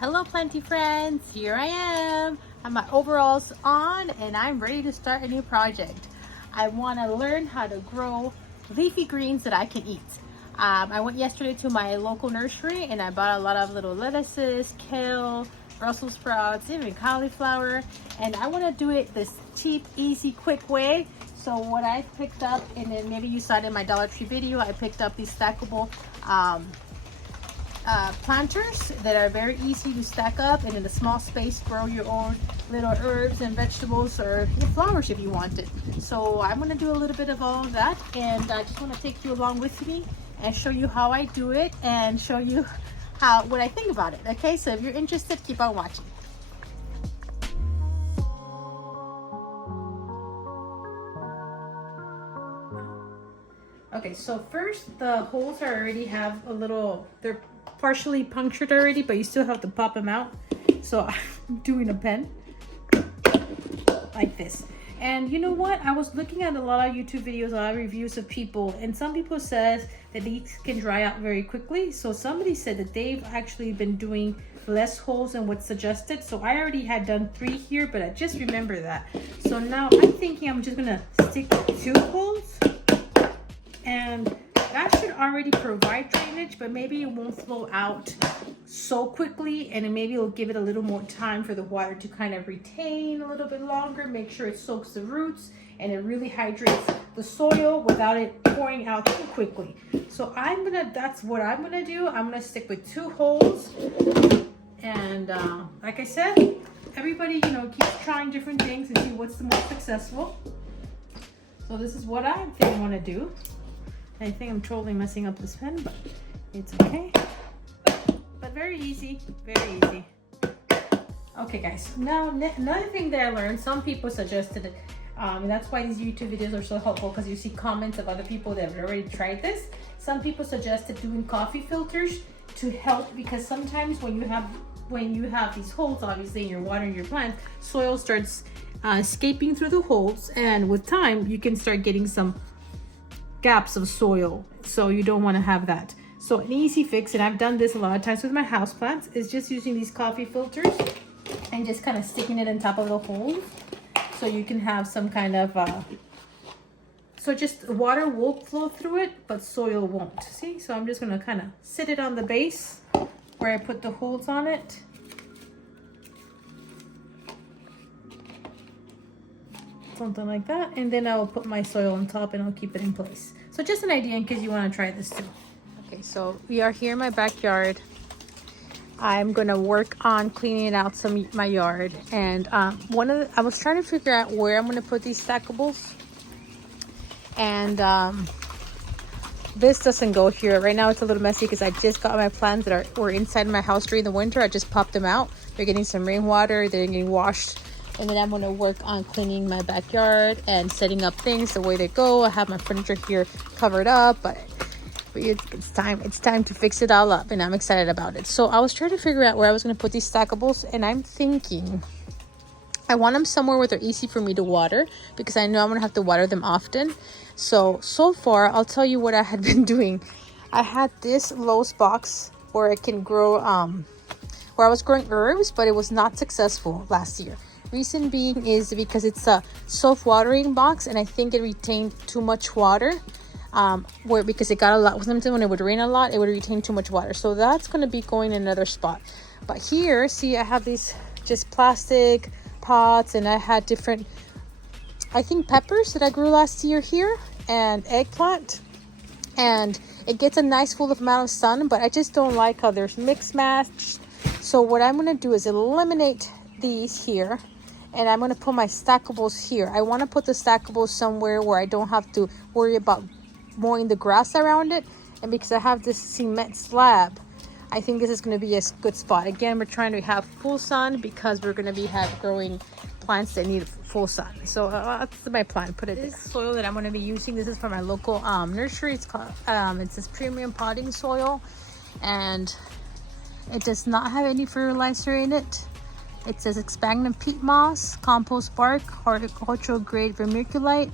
Hello Planty friends, here I am. I have my overalls on and I'm ready to start a new project. I want to learn how to grow leafy greens that I can eat. I went yesterday to my local nursery and I bought a lot of little lettuces, kale, Brussels sprouts, even cauliflower, and I want to do it this cheap, easy, quick way. So what I picked up, and then maybe you saw it in my Dollar Tree video, I picked up these stackable planters that are very easy to stack up and in a small space grow your own little herbs and vegetables or your flowers if you want it. So I'm going to do a little bit of all of that, and I just want to take you along with me and show you how I do it and show you what I think about it. Okay, so if you're interested, keep on watching. Okay, so first the holes already have a little, they're partially punctured already, but you still have to pop them out. So I'm doing a pen like this. And you know what? I was looking at a lot of YouTube videos, a lot of reviews of people, and some people says that these can dry out very quickly. So somebody said that they've actually been doing less holes than what's suggested. So I already had done 3 here, but I just remember that. So now I'm thinking I'm just gonna stick 2 holes, and that should already provide drainage, but maybe it won't flow out so quickly, and maybe it'll give it a little more time for the water to kind of retain a little bit longer, make sure it soaks the roots and it really hydrates the soil without it pouring out too quickly. So that's what I'm gonna do. I'm gonna stick with 2 holes, and like I said, everybody keeps trying different things and see what's the most successful. So this is what I think I want to do. I think I'm totally messing up this pen, but it's okay. But very easy, very easy. Okay guys, now another thing that I learned, some people suggested it, and that's why these YouTube videos are so helpful, because you see comments of other people that have already tried this. Some people suggested doing coffee filters to help, because sometimes when you have these holes, obviously, and you're watering your plants, soil starts escaping through the holes, and with time you can start getting some gaps of soil, so you don't want to have that. So an easy fix, and I've done this a lot of times with my houseplants, is just using these coffee filters and just kind of sticking it on top of the holes, so you can have some kind of so just water will flow through it, but soil won't. See, so I'm just going to kind of sit it on the base where I put the holes on it. Something like that, and then I will put my soil on top and I'll keep it in place. So just an idea in case you want to try this too. Okay, so we are here in my backyard. I'm gonna work on cleaning out my yard, and I was trying to figure out where I'm gonna put these stackables, and this doesn't go here right now. It's a little messy because I just got my plants that were inside my house during the winter. I just popped them out. They're getting some rainwater, they're getting washed. And then I'm going to work on cleaning my backyard and setting up things the way they go. I have my furniture here covered up, but it's time to fix it all up, and I'm excited about it. So I was trying to figure out where I was going to put these stackables, and I'm thinking I want them somewhere where they're easy for me to water, because I know I'm going to have to water them often. So far, I'll tell you what I had been doing. I had this Lowe's box where I can grow, where I was growing herbs, but it was not successful last year. Reason being is because it's a self-watering box, and I think it retained too much water, because it got a lot. Sometimes when it would rain a lot, it would retain too much water. So that's going to be going in another spot. But here, see, I have these just plastic pots, and I had different, I think, peppers that I grew last year here, and eggplant, and it gets a nice full amount of sun, but I just don't like how there's mix match. So what I'm going to do is eliminate these here, and I'm going to put my stackables here. I want to put the stackables somewhere where I don't have to worry about mowing the grass around it, and because I have this cement slab, I think this is going to be a good spot. Again, we're trying to have full sun because we're going to be growing plants that need full sun. So that's my plan. Put it there. This soil that I'm going to be using, this is from my local nursery. It's called it's this premium potting soil, and it does not have any fertilizer in it. It says expanded peat moss, compost bark, horticultural grade vermiculite,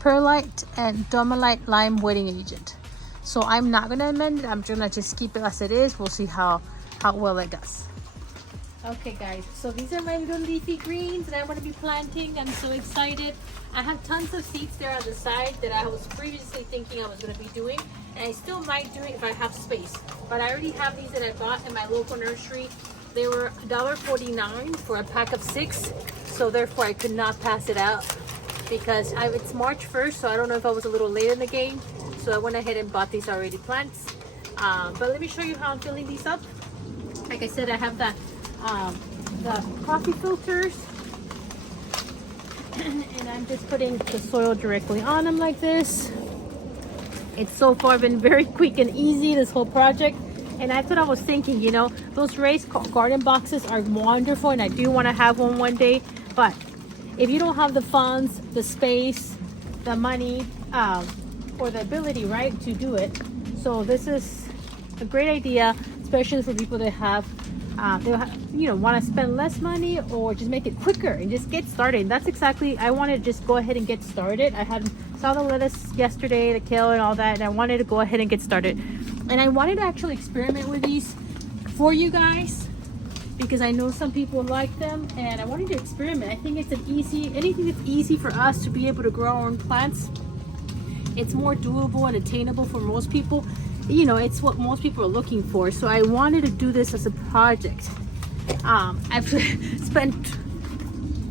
perlite, and dolomite lime wetting agent. So I'm not going to amend it. I'm going to just keep it as it is. We'll see how how well it does. Okay guys, so these are my little leafy greens that I'm going to be planting. I'm so excited. I have tons of seeds there on the side that I was previously thinking I was going to be doing, and I still might do it if I have space. But I already have these that I bought in my local nursery. They were $1.49 for a pack of 6, so therefore I could not pass it out because it's March 1st, so I don't know if I was a little late in the game, so I went ahead and bought these already plants. But let me show you how I'm filling these up. Like I said, I have the coffee filters, and I'm just putting the soil directly on them like this. It's so far been very quick and easy, this whole project. And that's what I was thinking, you know, those raised garden boxes are wonderful, and I do want to have one day. But if you don't have the funds, the space, the money, or the ability, right, to do it, so this is a great idea, especially for people that have, you know, want to spend less money or just make it quicker and just get started. That's exactly, I want to just go ahead and get started. I saw the lettuce yesterday, the kale and all that, and I wanted to go ahead and get started. And I wanted to actually experiment with these for you guys because I know some people like them, and I wanted to experiment. I think it's anything that's easy for us to be able to grow our own plants. It's more doable and attainable for most people. You know, it's what most people are looking for. So I wanted to do this as a project. I've spent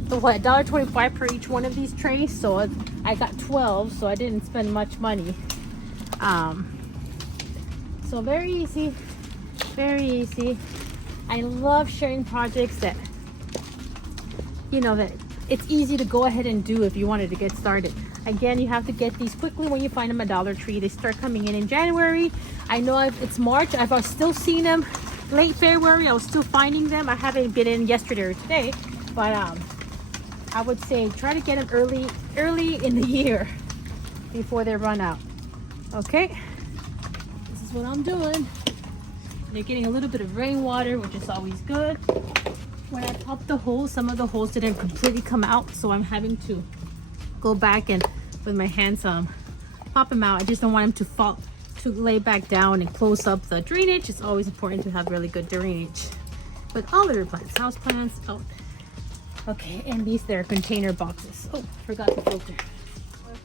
what, $1.25 per each one of these trays, so I got 12, so I didn't spend much money. So very easy, very easy. I love sharing projects that, you know, that it's easy to go ahead and do if you wanted to get started. Again, you have to get these quickly when you find them at Dollar Tree. They start coming in January. I know it's March. I've still seen them late February. I was still finding them. I haven't been in yesterday or today, but I would say try to get them early in the year before they run out. Okay, this is what I'm doing. They're getting a little bit of rainwater, which is always good. When I popped the holes, some of the holes didn't completely come out, so I'm having to go back and with my hands pop them out. I just don't want them to fall, to lay back down and close up the drainage. It's always important to have really good drainage with all of your plants, house plants. Oh, okay, and these there are container boxes. Oh, forgot the filter.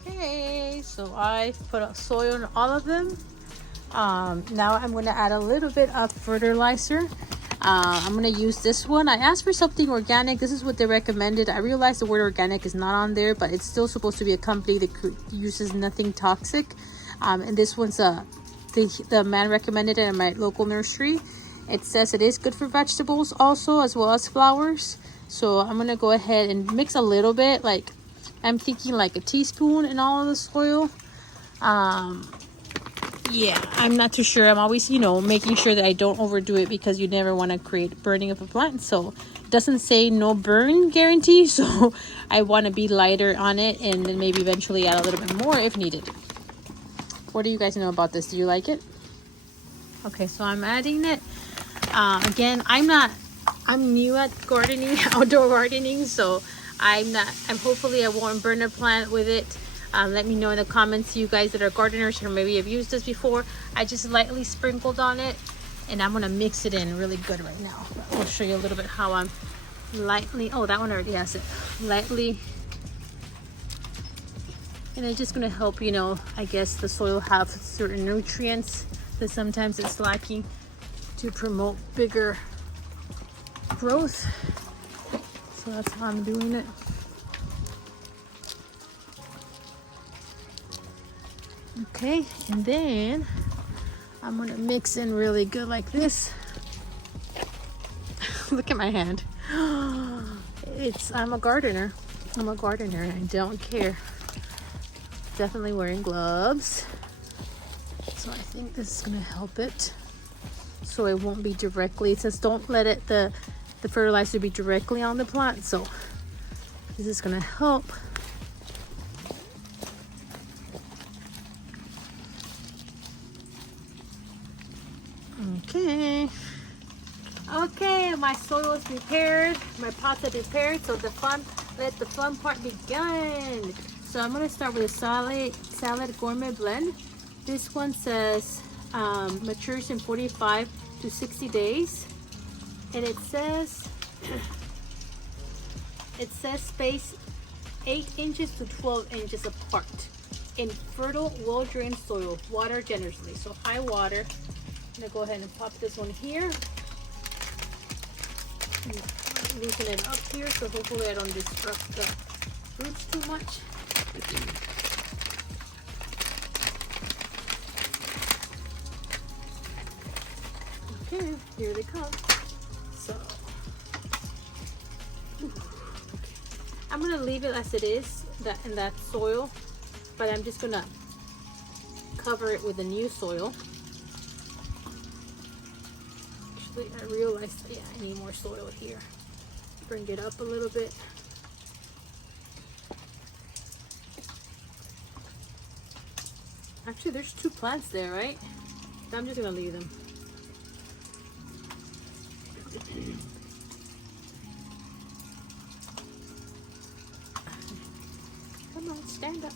Okay, so I put up soil in all of them. Now I'm going to add a little bit of fertilizer. I'm going to use this one. I asked for something organic. This is what they recommended. I realized the word organic is not on there, but it's still supposed to be a company that uses nothing toxic. And this one's the man recommended it in my local nursery. It says it is good for vegetables also, as well as flowers. So I'm going to go ahead and mix a little bit. Like, I'm thinking like a teaspoon in all of the soil. Yeah, I'm not too sure. I'm always, you know, making sure that I don't overdo it because you never want to create burning of a plant. So it doesn't say no burn guarantee. So I want to be lighter on it and then maybe eventually add a little bit more if needed. What do you guys know about this? Do you like it? Okay, so I'm adding it. Again, I'm new at gardening, outdoor gardening. So hopefully I won't burn a plant with it. Let me know in the comments, you guys that are gardeners or maybe have used this before. I just lightly sprinkled on it, and I'm gonna mix it in really good right now. I'll show you a little bit how I'm lightly, oh, that one already has it, lightly. And it's just gonna help, you know, I guess the soil have certain nutrients that sometimes it's lacking to promote bigger growth. So that's how I'm doing it. Okay, and then I'm gonna mix in really good like this. Look at my hand. I'm a gardener. I'm a gardener and I don't care. Definitely wearing gloves. So I think this is gonna help it. So it won't be directly, it says don't let it the fertilizer be directly on the plant. So this is gonna help. Okay, my soil is prepared, my pots are prepared, so let the fun part begin. So I'm gonna start with a salad gourmet blend. This one says matures in 45 to 60 days. And it says space 8 inches to 12 inches apart in fertile, well-drained soil. Water generously. So high water. I'm gonna go ahead and pop this one here. Loosen it up here, so hopefully I don't disrupt the roots too much. Okay, here they come. So, okay. I'm gonna leave it as it is, in that soil, but I'm just gonna cover it with the new soil. Actually, I realized, yeah, I need more soil here. Bring it up a little bit. Actually, there's 2 plants there, right? I'm just gonna leave them. Come on, stand up.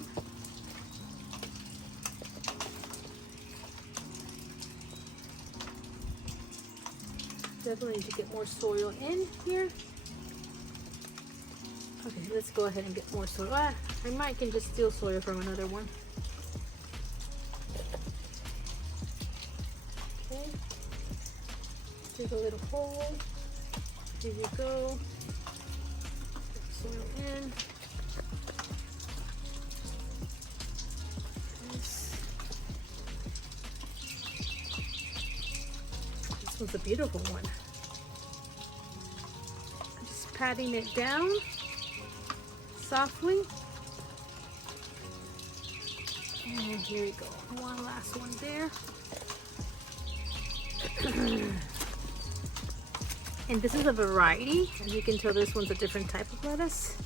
Definitely need to get more soil in here. Okay, let's go ahead and get more soil. I might can just steal soil from another one. Okay. Dig a little hole. Here you go. Get soil in. This one's a beautiful one. I'm just patting it down softly. And here we go. One last one there. And this is a variety. As you can tell, this one's a different type of lettuce.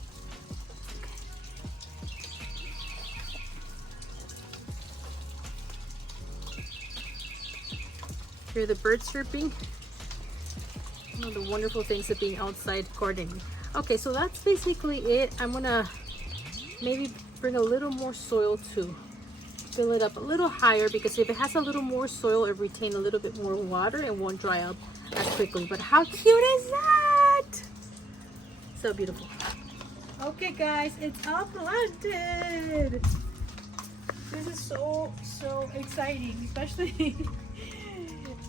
Hear the birds chirping. One of the wonderful things of being outside gardening. Okay, so that's basically it. I'm gonna maybe bring a little more soil to fill it up a little higher, because if it has a little more soil, it retains a little bit more water and won't dry up as quickly. But how cute is that? So beautiful. Okay guys, it's all planted. This is so exciting, especially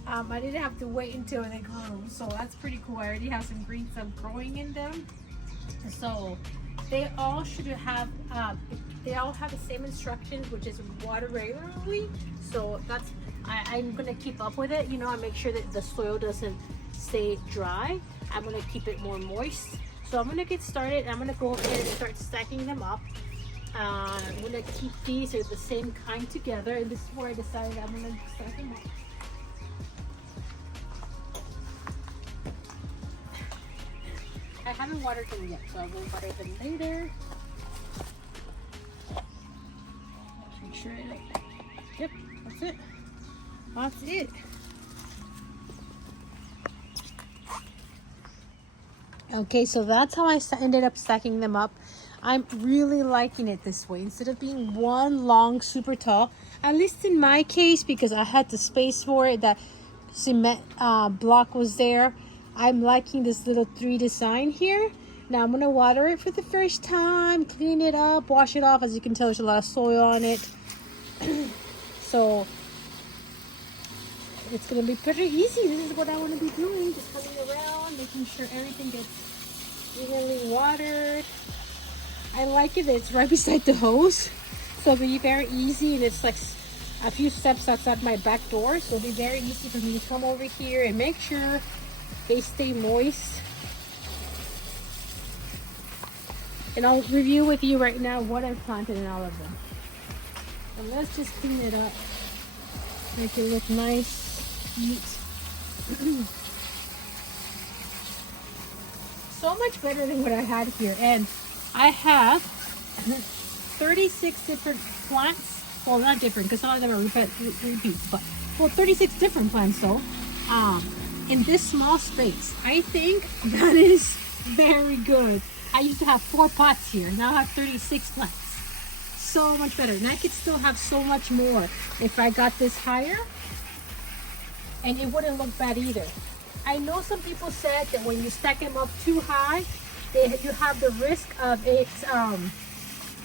I didn't have to wait until they grew, so that's pretty cool. I already have some green stuff growing in them. So they all should have they all have the same instructions, which is water regularly. So that's I'm gonna keep up with it. You know, I make sure that the soil doesn't stay dry. I'm gonna keep it more moist. So I'm gonna get started. I'm gonna go ahead and start stacking them up. I'm gonna keep these at the same kind together, and this is where I decided I'm gonna stack them up. I haven't watered them yet, so I will water them later. Make sure I don't. Yep, that's it. That's it. Okay, so that's how I ended up stacking them up. I'm really liking it this way. Instead of being one long, super tall, at least in my case, because I had the space for it, that cement block was there. I'm liking this little 3 design here. Now I'm gonna water it for the first time, clean it up, wash it off. As you can tell, there's a lot of soil on it. So it's gonna be pretty easy. This is what I want to be doing, just coming around, making sure everything gets evenly watered. I like it that it's right beside the hose, so it'll be very easy, and it's like a few steps outside my back door, so it'll be very easy for me to come over here and make sure they stay moist. And I'll review with you right now what I've planted in all of them. And let's just clean it up, make it look nice, neat. So much better than what I had here. And I have 36 different plants. Well, not different, because some of them are repeat, but well, 36 different plants though. In this small space. I think that is very good. I used to have 4 pots here. Now I have 36 plants. So much better. And I could still have so much more if I got this higher. And it wouldn't look bad either. I know some people said that when you stack them up too high, you have the risk of it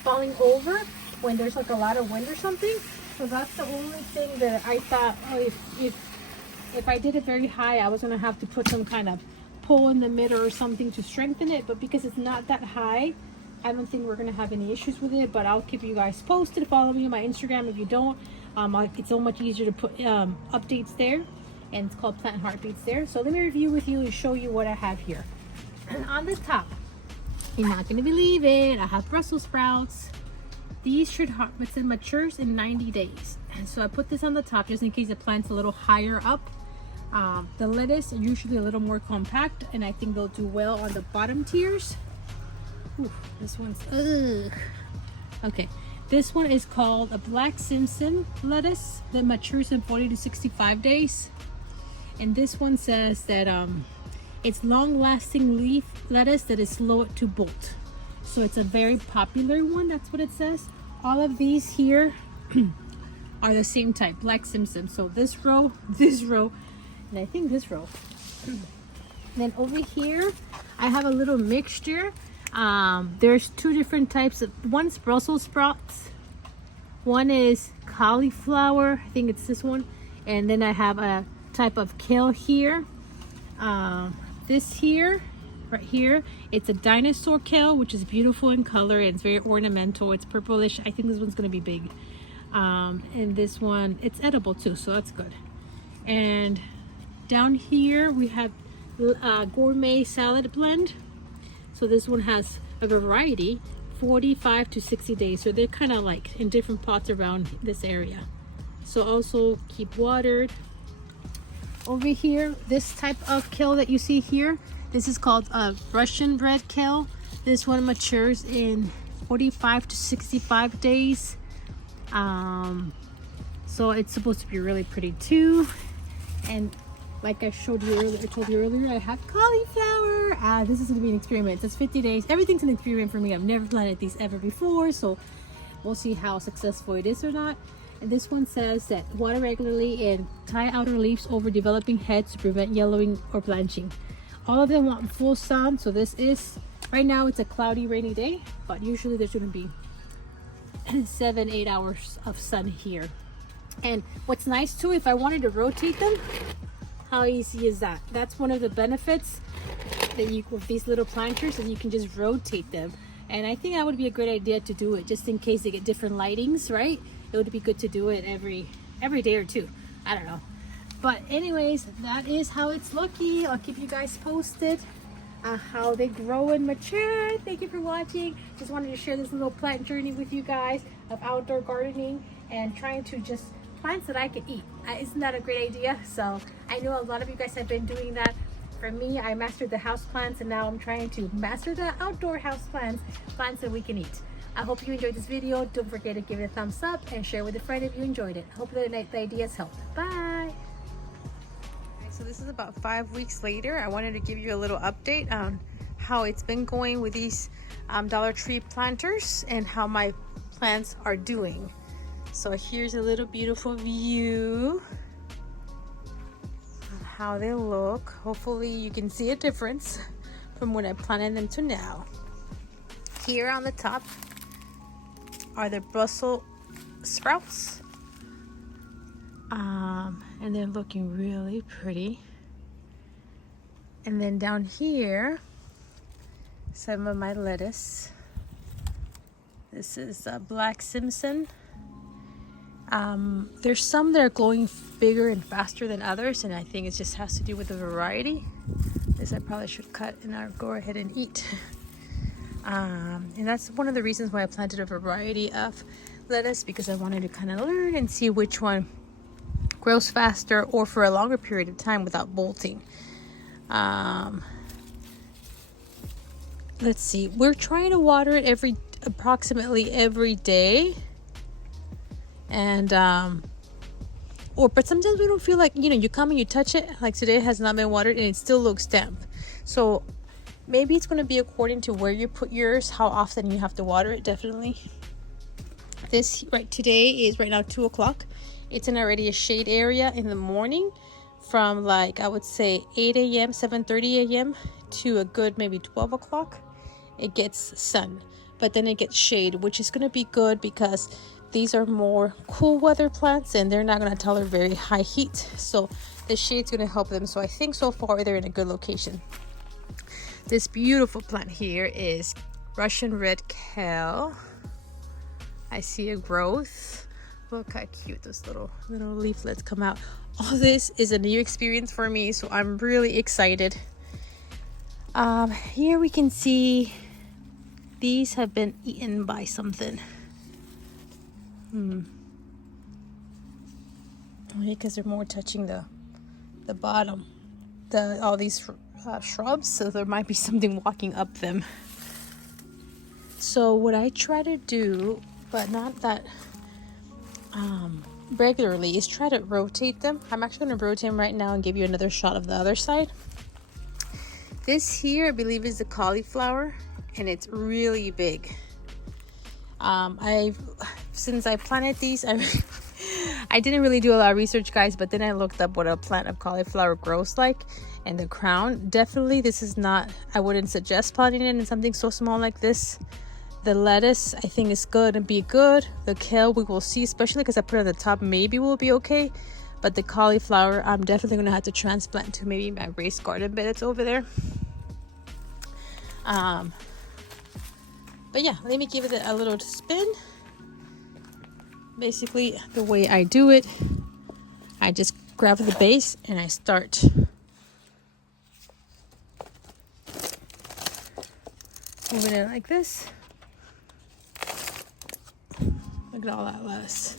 falling over when there's like a lot of wind or something. So that's the only thing that I thought, oh, if I did it very high, I was gonna have to put some kind of pole in the middle or something to strengthen it. But because it's not that high, I don't think we're gonna have any issues with it. But I'll keep you guys posted. Follow me on my Instagram if you don't. It's so much easier to put updates there, and it's called Plant Heartbeats there. So let me review with you and show you what I have here. And on the top, you're not gonna believe it, I have Brussels sprouts. These should harvest and matures in 90 days. And so I put this on the top just in case the plant's a little higher up. The lettuce are usually a little more compact, and I think they'll do well on the bottom tiers. Ooh, this one's, ugh. Okay, this one is called a Black Simpson lettuce that matures in 40 to 65 days. And this one says that it's long-lasting leaf lettuce that is slow to bolt. So it's a very popular one, that's what it says. All of these here are the same type, Black Simpson. So this row, and I think this row. Then over here, I have a little mixture. There's two different types of, one's Brussels sprouts, one is cauliflower, I think it's this one, and then I have a type of kale here. This here, right here, it's a dinosaur kale, which is beautiful in color and it's very ornamental. It's purplish. I think this one's gonna be big. And this one, it's edible too, so that's good. And down here we have gourmet salad blend. So this one has a variety, 45 to 60 days. So they're kind of like in different pots around this area. So also keep watered. Over here, this type of kale that you see here, this is called Russian red kale. This one matures in 45 to 65 days. So it's supposed to be really pretty too. And like I showed you earlier, I told you earlier, I have cauliflower. This is gonna be an experiment. It's 50 days. Everything's an experiment for me. I've never planted these ever before, so we'll see how successful it is or not. And this one says that water regularly and tie outer leaves over developing heads to prevent yellowing or blanching. All of them want full sun, so this is, right now it's a cloudy, rainy day, but usually there's gonna be 7-8 hours of sun here. And what's nice too, if I wanted to rotate them, how easy is that? That's one of the benefits that you with these little planters, and you can just rotate them. And I think that would be a great idea to do it just in case they get different lightings, right? It would be good to do it every day or two. I don't know. But anyways, that is how it's looking. I'll keep you guys posted how they grow and mature. Thank you for watching. Just wanted to share this little plant journey with you guys of outdoor gardening and trying to just plants that I can eat. Isn't that a great idea? So I know a lot of you guys have been doing that. For me, I mastered the house plants, and now I'm trying to master the outdoor house plants that we can eat. I hope you enjoyed this video. Don't forget to give it a thumbs up and share with a friend if you enjoyed it. Hope that the ideas helped. Bye. So this is about 5 weeks later. I wanted to give you a little update on how it's been going with these Dollar Tree planters and how my plants are doing. So here's a little beautiful view of how they look. Hopefully you can see a difference from when I planted them to now. Here on the top are the Brussels sprouts. And they're looking really pretty. And then down here, some of my lettuce. This is Black Simpson. There's some that are growing bigger and faster than others, and I think it just has to do with the variety. This I probably should cut and I'll go ahead and eat. And that's one of the reasons why I planted a variety of lettuce, because I wanted to kind of learn and see which one grows faster or for a longer period of time without bolting. Let's see, we're trying to water it approximately every day. And but sometimes we don't feel like, you come and you touch it, like today it has not been watered and it still looks damp. So maybe it's going to be according to where you put yours, how often you have to water it. Definitely today is right now 2 o'clock. It's in already a shade area in the morning from like, I would say 8 a.m., 7:30 a.m. to a good maybe 12 o'clock, it gets sun. But then it gets shade, which is going to be good because these are more cool weather plants and they're not going to tolerate very high heat. So the shade's going to help them. So I think so far they're in a good location. This beautiful plant here is Russian red kale. I see a growth. Look how cute those little leaflets come out. All this is a new experience for me, so I'm really excited. Here we can see these have been eaten by something. Because they're more touching the bottom, all these shrubs, so there might be something walking up them. So what I try to do, but not that regularly, is try to rotate them. I'm actually going to rotate them right now and give you another shot of the other side. This here I believe is the cauliflower, and it's really big. Since I planted these, I didn't really do a lot of research, guys, but then I looked up what a plant of cauliflower grows like, and the crown, definitely this is not, I wouldn't suggest planting it in something so small like this. The lettuce I think is good and be good. The kale we will see, especially because I put it at the top, maybe will be okay. But the cauliflower I'm definitely gonna have to transplant to maybe my raised garden bed that's over there. But yeah, let me give it a little spin. Basically the way I do it, I just grab the base and I start moving it like this. Look at all that lettuce.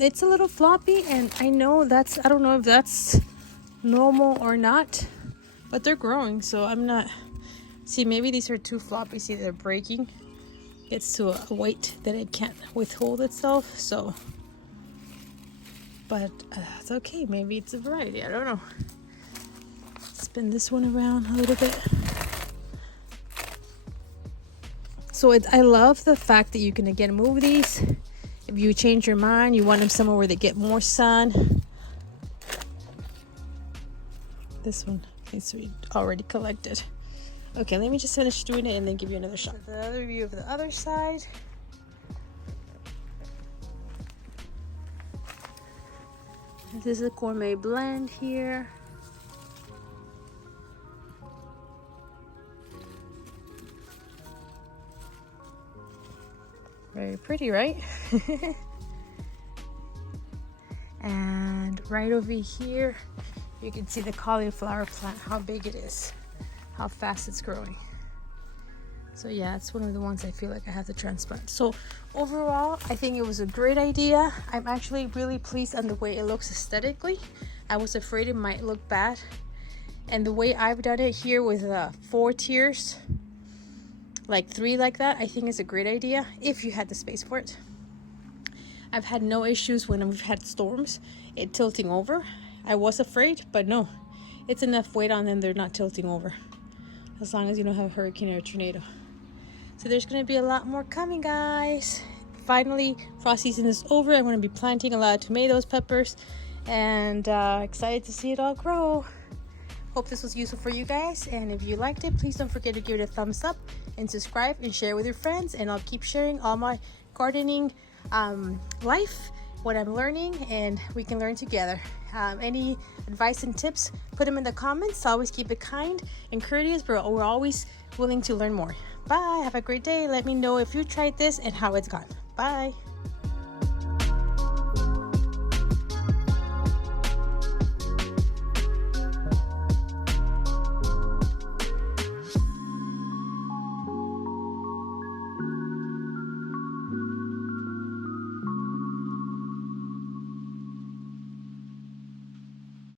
It's a little floppy, and I know I don't know if that's normal or not, but they're growing, so I'm not. See, maybe these are too floppy. See, they're breaking. Gets to a weight that it can't withhold itself, so. But it's okay. Maybe it's a variety. I don't know. Spin this one around a little bit. So I love the fact that you can again move these. If you change your mind, you want them somewhere where they get more sun. This one needs to be already collected. Okay, let me just finish doing it and then give you another shot. The other view of the other side. This is a gourmet blend here. Very pretty, right? And right over here, you can see the cauliflower plant, how big it is, how fast it's growing. So yeah, it's one of the ones I feel like I have to transplant. So overall, I think it was a great idea. I'm actually really pleased on the way it looks aesthetically. I was afraid it might look bad. And the way I've done it here with 4 tiers, like 3 like that, I think is a great idea if you had the space for it. I've had no issues when we've had storms, it tilting over. I was afraid, but no, it's enough weight on them, they're not tilting over. As long as you don't have a hurricane or a tornado. So there's going to be a lot more coming, guys. Finally, frost season is over. I'm going to be planting a lot of tomatoes, peppers, and excited to see it all grow. Hope this was useful for you guys, and if you liked it, please don't forget to give it a thumbs up and subscribe and share with your friends, and I'll keep sharing all my gardening life, what I'm learning, and we can learn together. Any advice and tips, put them in the comments. Always keep it kind and courteous, but we're always willing to learn more. Bye. Have a great day. Let me know if you tried this and how it's gone. Bye.